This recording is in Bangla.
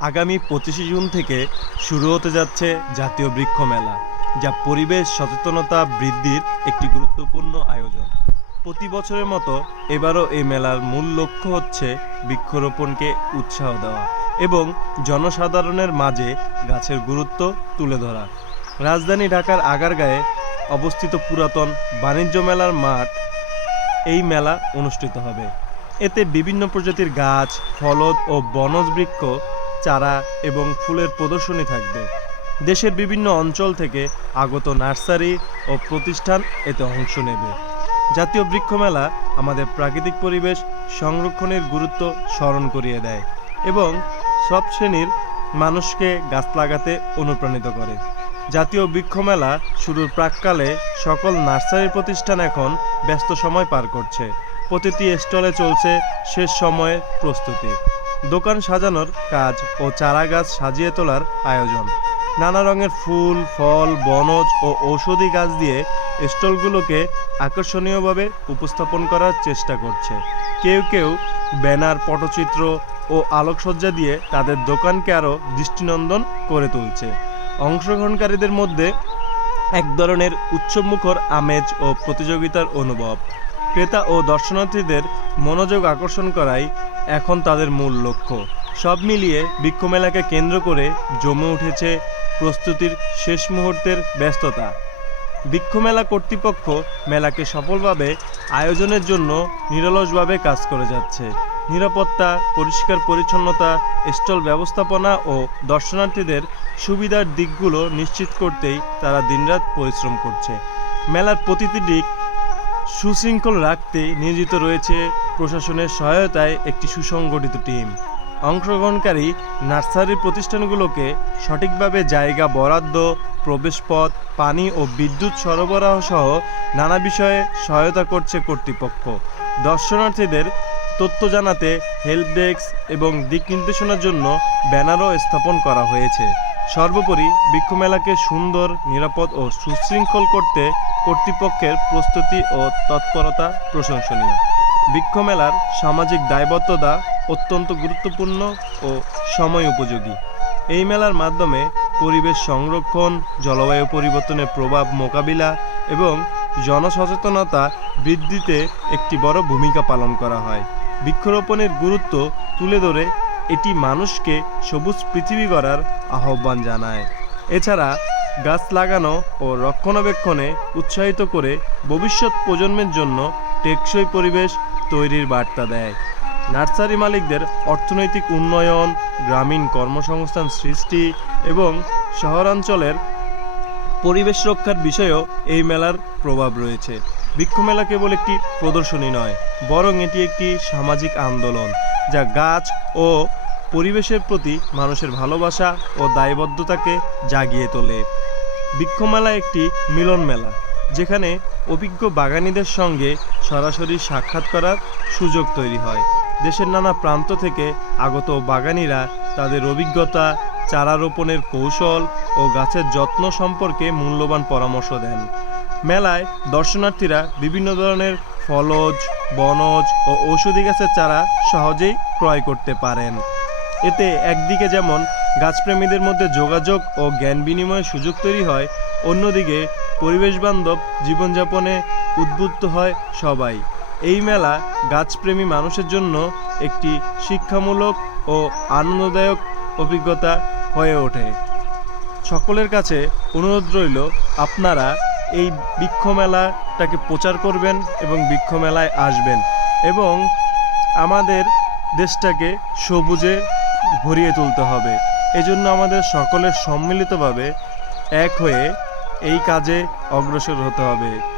আগামী পঁচিশে জুন থেকে শুরু হতে যাচ্ছে জাতীয় বৃক্ষ মেলা, যা পরিবেশ সচেতনতা বৃদ্ধির একটি গুরুত্বপূর্ণ আয়োজন। প্রতি বছরের মতো এবারও এই মেলার মূল লক্ষ্য হচ্ছে বৃক্ষরোপণকে উৎসাহ দেওয়া এবং জনসাধারণের মাঝে গাছের গুরুত্ব তুলে ধরা। রাজধানী ঢাকার আগারগাঁয়ে অবস্থিত পুরাতন বাণিজ্য মেলার মাঠ এই মেলা অনুষ্ঠিত হবে। এতে বিভিন্ন প্রজাতির গাছ, ফলদ ও বনজ বৃক্ষ চারা এবং ফুলের প্রদর্শনী থাকবে। দেশের বিভিন্ন অঞ্চল থেকে আগত নার্সারি ও প্রতিষ্ঠান এতে অংশ নেবে। জাতীয় বৃক্ষমেলা আমাদের প্রাকৃতিক পরিবেশ সংরক্ষণের গুরুত্ব স্মরণ করিয়ে দেয় এবং সব শ্রেণির মানুষকে গাছ লাগাতে অনুপ্রাণিত করে। জাতীয় বৃক্ষমেলা শুরুর প্রাককালে সকল নার্সারি প্রতিষ্ঠান এখন ব্যস্ত সময় পার করছে। প্রতিটি স্টলে চলছে শেষ সময়ের প্রস্তুতি। দোকান সাজানোর কাজ ও চারা গাছ সাজিয়ে তোলার আয়োজন। নানা রঙের ফুল, ফল, বনজ ও ঔষধি গাছ দিয়ে স্টলগুলোকে আকর্ষণীয়ভাবে উপস্থাপন করার চেষ্টা করছে। কেউ কেউ ব্যানার, পটচিত্র ও আলোকসজ্জা দিয়ে তাদের দোকানকে আরও দৃষ্টিনন্দন করে তুলছে। অংশগ্রহণকারীদের মধ্যে এক ধরনের উৎসবমুখর আমেজ ও প্রতিযোগিতার অনুভব। ক্রেতা ও দর্শনার্থীদের মনোযোগ আকর্ষণ করাই এখন তাদের মূল লক্ষ্য। সব মিলিয়ে বৃক্ষমেলাকে কেন্দ্র করে জমে উঠেছে প্রস্তুতির শেষ মুহূর্তের ব্যস্ততা। বৃক্ষমেলা কর্তৃপক্ষ মেলাকে সফলভাবে আয়োজনের জন্য নিরলসভাবে কাজ করে যাচ্ছে। নিরাপত্তা, পরিষ্কার পরিচ্ছন্নতা, স্টল ব্যবস্থাপনা ও দর্শনার্থীদের সুবিধার দিকগুলো নিশ্চিত করতেই তারা দিনরাত পরিশ্রম করছে। মেলার প্রতিটি দিক সুশৃঙ্খল রাখতে নিয়োজিত রয়েছে প্রশাসনের সহায়তায় একটি সুসংগঠিত টিম। অংশগ্রহণকারী নার্সারি প্রতিষ্ঠানগুলোকে সঠিকভাবে জায়গা বরাদ্দ, প্রবেশপথ, পানি ও বিদ্যুৎ সরবরাহ সহ নানা বিষয়ে সহায়তা করছে কর্তৃপক্ষ। দর্শনার্থীদের তথ্য জানাতে হেল্প ডেস্ক এবং দিক নির্দেশনার জন্য ব্যানারও স্থাপন করা হয়েছে। সর্বোপরি বৃক্ষমেলাকে সুন্দর, নিরাপদ ও সুশৃঙ্খল করতে কর্তৃপক্ষের প্রস্তুতি ও তৎপরতা প্রশংসনীয়। বৃক্ষমেলার সামাজিক দায়বদ্ধতা অত্যন্ত গুরুত্বপূর্ণ ও সময় উপযোগী। এই মেলার মাধ্যমে পরিবেশ সংরক্ষণ, জলবায়ু পরিবর্তনের প্রভাব মোকাবিলা এবং জনসচেতনতা বৃদ্ধিতে একটি বড় ভূমিকা পালন করা হয়। বৃক্ষরোপণের গুরুত্ব তুলে ধরে এটি মানুষকে সবুজ পৃথিবী গড়ার আহ্বান জানায়। এছাড়া গাছ লাগানো ও রক্ষণাবেক্ষণে উৎসাহিত করে ভবিষ্যৎ প্রজন্মের জন্য টেকসই পরিবেশ তৈরির বার্তা দেয়। নার্সারি মালিকদের অর্থনৈতিক উন্নয়ন, গ্রামীণ কর্মসংস্থান সৃষ্টি এবং শহরাঞ্চলের পরিবেশ রক্ষার বিষয়েও এই মেলার প্রভাব রয়েছে। বৃক্ষমেলা কেবল একটি প্রদর্শনী নয়, বরং এটি একটি সামাজিক আন্দোলন, যা গাছ ও পরিবেশের প্রতি মানুষের ভালোবাসা ও দায়বদ্ধতাকে জাগিয়ে তোলে। বৃক্ষমেলা একটি মিলন মেলা, যেখানে অভিজ্ঞ বাগানীদের সঙ্গে সরাসরি সাক্ষাৎ করার সুযোগ তৈরি হয়। দেশের নানা প্রান্ত থেকে আগত বাগানীরা তাদের অভিজ্ঞতা, চারা রোপণের কৌশল ও গাছের যত্ন সম্পর্কে মূল্যবান পরামর্শ দেন। মেলায় দর্শনার্থীরা বিভিন্ন ধরনের ফলজ, বনজ ও ঔষধি গাছের চারা সহজেই ক্রয় করতে পারেন। এতে একদিকে যেমন গাছপ্রেমীদের মধ্যে যোগাযোগ ও জ্ঞান বিনিময়ের সুযোগ তৈরি হয়, অন্যদিকে পরিবেশবান্ধব জীবনযাপনে উদ্বুদ্ধ হয় সবাই। এই মেলা গাছপ্রেমী মানুষের জন্য একটি শিক্ষামূলক ও আনন্দদায়ক অভিজ্ঞতা হয়ে ওঠে। সকলের কাছে অনুরোধ রইল, আপনারা এই বৃক্ষ মেলাটাকে প্রচার করবেন এবং বৃক্ষ মেলায় আসবেন এবং আমাদের দেশটাকে সবুজে ভরিয়ে তুলতে হবে। এজন্য আমাদের সকলের সম্মিলিতভাবে এক হয়ে এই কাজে অগ্রসর হতে হবে।